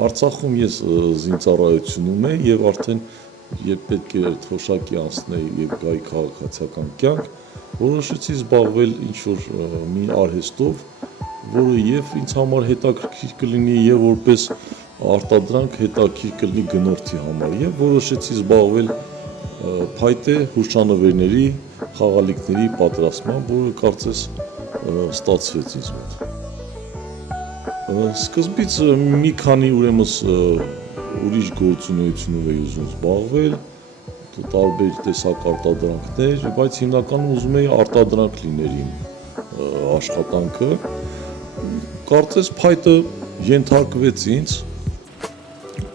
Արցախում ես զինծառայությունում եմ եւ արդեն երբ պետք էր թոշակի անցնել եւ գայի քաղաքացիական կյանք, որոշեցի զբաղվել ինչ-որ մի արհեստով, որը եւ ինձ համար հետաքրքիր կլինի եւ որպես արտադրանք հետաքրքիր կլինի գնորդի համար եւ որոշեցի զբաղվել փայտե հուշանվերների, խաղալիքների պատրաստմամբ, որը կարծես ստացվեց ինձ մոտ։ Սկզբից մի քանի ուրեմն ուրիշ գործունեությունով էի ուզում զբաղվել, տարբեր տեսակ արտադրանքներ, բայց հիմնականում ուզում էի արտադրանք լիներ իմ աշխատանքը։ Կարծես փայտը ենթարկվեց ինձ,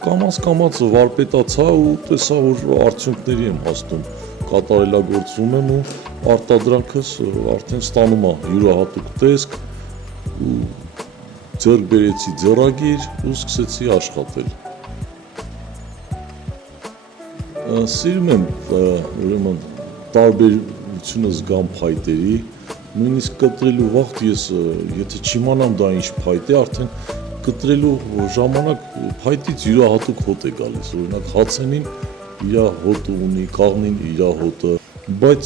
կամաց վարպետացա ու տեսա, որ արդյունքների եմ հասնում, կատարելագործվում եմ ու արտադրանքս արդեն ստանում է յուրահատուկ տեսք ու ձեռք բերեցի ձեռագիր ու սկսեցի աշխատել։ Սիրում եմ ուրեմն տարբերությունը զգամ փայտերի, նույնիսկ կտրելու վաղ ես, եթե չիմանամ դա ինչ փայտ է, արդեն կտրելու ժամանակ փայտից յուրահատուկ հոտ է գալիս, օրինակ հացենին իր հոտը ունի, կաղնին իր հոտը, բայց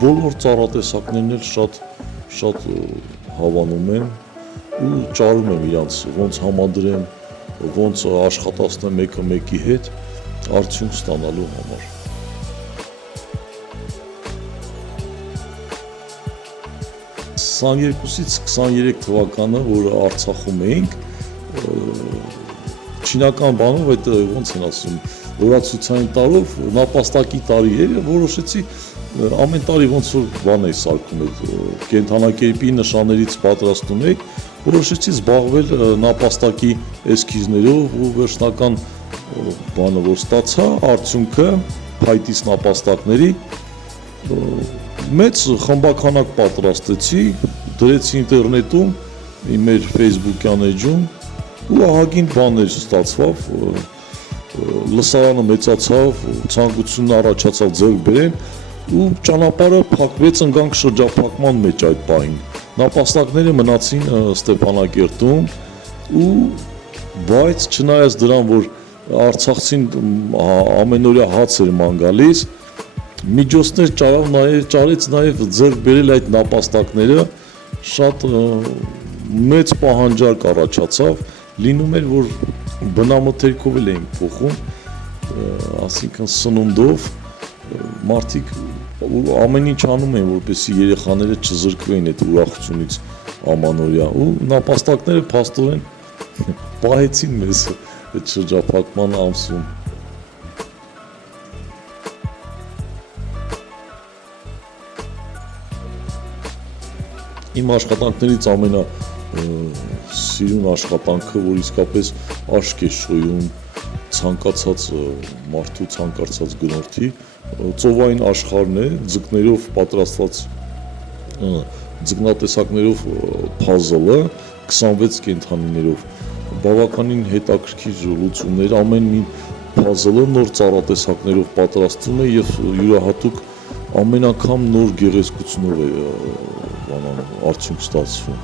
բոլոր ծառատեսակներն էլ շատ հավանում եմ ու ճարում եմ իրանց, ոնց համադրեմ, ոնց աշխատացնեմ մեկը մեկի հետ, արդյունք ստանալու համար։ 22-ից 23 թվականը, որ Արցախում էինք, չինական բանով, այդ ոնց են ասում, օրացուցային տարով, նապաստակի տարի էր, որոշեցի ամեն տարի ոնց որ բան էի սարքում, կենդանակերպի նշաններից պատրաստում էի, որոշեցի զբաղվել նապաստակի էսքիզներով ու վերջնական բանը, որ ստացա, արդյունքը փայտից նապաստակների մեծ խմբականակ պատրաստեցի, դրեցի ինտերնետում, մեր Facebook-յան էջում ու ահագին բաներ ստացվավ, լսարանը մեծացավ, ցանկությունն առաջացավ ձեռք բերեմ ու ճանապարհը փակվեց, ընկանք շրջափակման մեջ այդ պահին։ Նապաստակները մնացին Ստեփանակերտում ու բայց չնայած դրան, որ Արցախցին ամենօրյա հաց էր ման գալիս, միջոցներ ճարեց նաև ձեռք բերել այդ նապաստակները, շատ մեծ պահանջարկ առաջացավ, լինում էր, որ բնամթերքով էլ էին փոխում, ասինքն սնունդով, մարդիկ ամեն ինչ անում են, որպեսզի երեխաները չզրկվեին այդ ուրախությունից ամանորյա ու նապաստակները փաստորեն պահեցին մեզ այդ շրջափակման ամսում։ Իմ աշխատանքներից ամենասիրուն աշխատանքը, որ իսկապես աշկ է շոյում ցանկացած մարդու, ցանկացած գնորդի, ծովային աշխարհն է, ձկներով պատրաստված ձկնատեսակներով փազլը 26 կենդանիներով, բավականին հետաքրքիր լուծումներ, ամեն մի փազլը նոր ծառատեսակներով պատրաստվում է եւ յուրահատուկ ամեն անգամ նոր գեղեցկությունով է արդյունք ստացվում։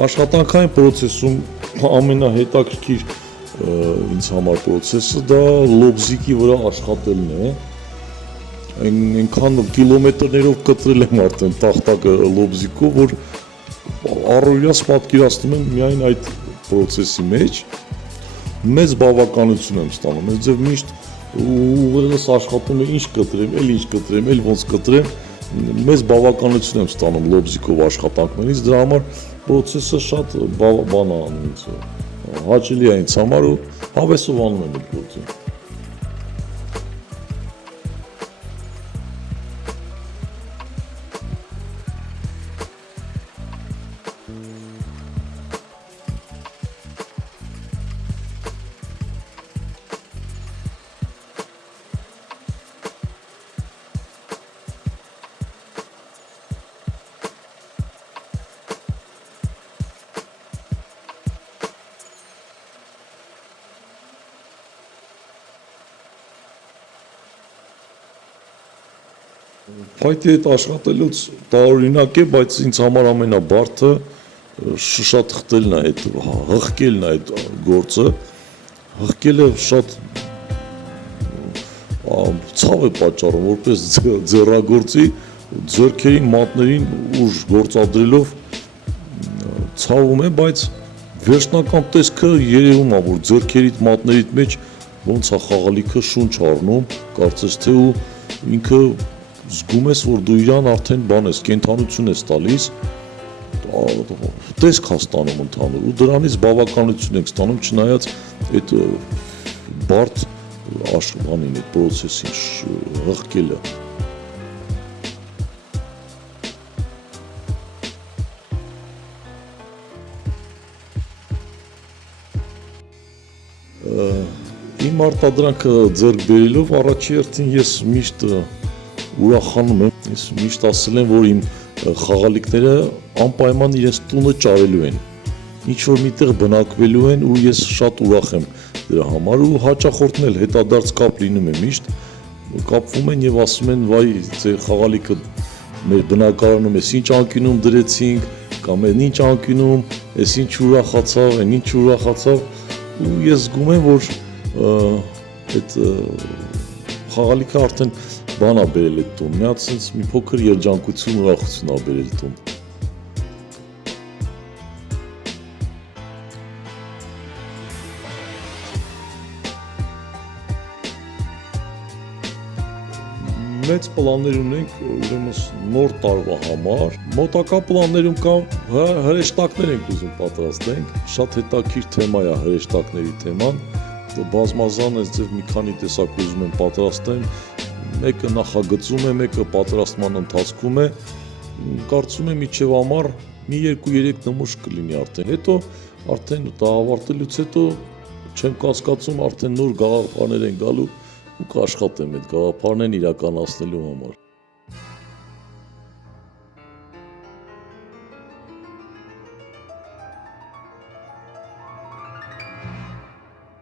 Աշխատանքային պրոցեսում ամենահետաքրքիր ինձ համար պրոցեսը դա լոբզիկի վրա աշխատելն է, այնքան կիլոմետրներով կտրել եմ արդեն տախտակը լոբզիկով, որ առօրյաս պատկերացնում եմ միայն այդ պրոցեսի մեջ, մեծ բավականություն եմ ստանում, այս ձև միշտ ուղեղս աշխատում է ինչ կտրեմ, էլ ոնց կտրեմ, մեծ բավականություն եմ ստանում լոբզիկով աշխատանքներից, դրա համար պրոցեսը շատ բան է ինձ հաճելի է ինձ համար ու հավեսով անում եմ այդ գործը։ Փայտի հետ աշխատելուց տարօրինակ է, բայց ինձ համար ամենաբարդը շատ խտելն է, այդ հղկելն է այդ գործը։ Հղկելը շատ ցավ է պատճառում, որպես ձեռագործի ձեռքերին, մատներին ուժ գործադրելով ցավում է, բայց վերջնական տեսքը երևում է, որ ձեռքերիդ, մատներիդ մեջ ոնց է խաղալիքը շունչ առնում, կարծես թե ու ինքը զգում ես, որ դու իրան արդեն բան ես, կենթանություն ես տալիս, տեսք ես ստանում ընդհանուր ու դրանից բավականություն ենք ստանում, չնայած այդ բարդ աշխատանքին, այդ պրոցեսին հղկելը։ Իմ արտադրանքը ձեռք բերելով առաջի հերթին ես միշտ ուրախանում եմ, ես միշտ ասել եմ, որ իմ խաղալիքները անպայման իրենց տունը ճարելու են, ինչ-որ միտեղ բնակվելու են ու ես շատ ուրախ եմ դրա համար ու հաճախորդն էլ հետադարձ կապ լինում է միշտ, կապվում են և ասում են, վայ, ձեր խաղալիքը մեր բնակարանում ես ինչ անկյունում դրեցինք, կամ են ինչ անկյունում, ես ինչ ուրախացավ, են ինչ ուրախացավ ու ես զգում եմ, որ այդ խաղալիքը արդեն բան ա բերել այդ տուն, մի հատ սենց մի փոքր երջանկություն, ուրախություն ա բերել տուն։ Մեծ պլաններ ունենք ուրեմն նոր տարվա համար, մոտակա պլաններում կան հրեշտակներ ենք ուզում պատրաստենք, շատ հետաքրքիր թեմա է հրեշտակների թեման, բազմազան այս ձև մի քանի տեսակ ուզում եմ պատրաստեմ, մեկը նախագծում է, մեկը պատրաստման ընթացքում է, կարծում եմ մինչև ամառ մի 2-3 նմուշ կլինի արդեն, հետո արդեն դա ավարտելուց հետո չեմ կասկածում արդեն նոր գաղափարներ են գալու ու կաշխատեմ այդ գաղափարներն իրականացնելու համար։